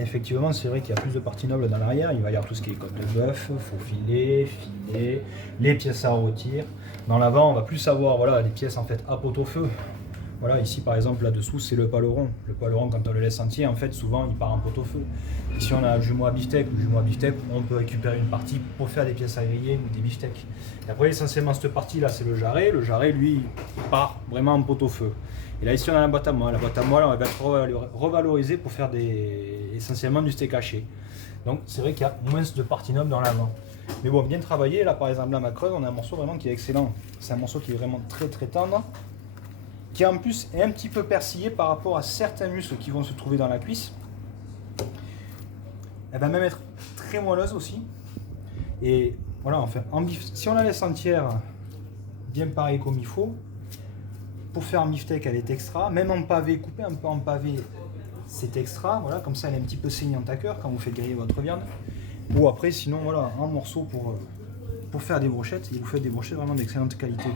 Effectivement, c'est vrai qu'il y a plus de parties nobles dans l'arrière. Il va y avoir tout ce qui est côte de bœuf, faux filet, filet, les pièces à rôtir. Dans l'avant, on va plus avoir voilà, les pièces en fait à pot-au-feu. Voilà, ici par exemple là-dessous, c'est le paleron. Le paleron, quand on le laisse entier, en fait, souvent il part en pot-au-feu. Ici, on a le jumeau à beefsteak. Le jumeau à beefsteak, on peut récupérer une partie pour faire des pièces à griller ou des beefsteaks. Et après, essentiellement, cette partie-là, c'est le jarret. Le jarret, lui, il part vraiment en pot-au-feu. Et là, ici, on a la boîte à moelle. La boîte à moelle, on va être revalorisée pour faire essentiellement du steak haché. Donc, c'est vrai qu'il y a moins de parties nobles dans l'avant. Mais bon, bien travaillé. Là, par exemple, là, ma creuse, on a un morceau vraiment qui est excellent. C'est un morceau qui est vraiment très très tendre, qui en plus est un petit peu persillé par rapport à certains muscles qui vont se trouver dans la cuisse. Elle va même être très moelleuse aussi. Et voilà, enfin, si on la laisse entière, bien pareil comme il faut, pour faire un beefsteak, elle est extra. Même en pavé, coupé un peu en pavé, c'est extra. Voilà, comme ça, elle est un petit peu saignante à cœur quand vous faites griller votre viande. Ou après, sinon, voilà, un morceau pour faire des brochettes. Et vous faites des brochettes vraiment d'excellente qualité.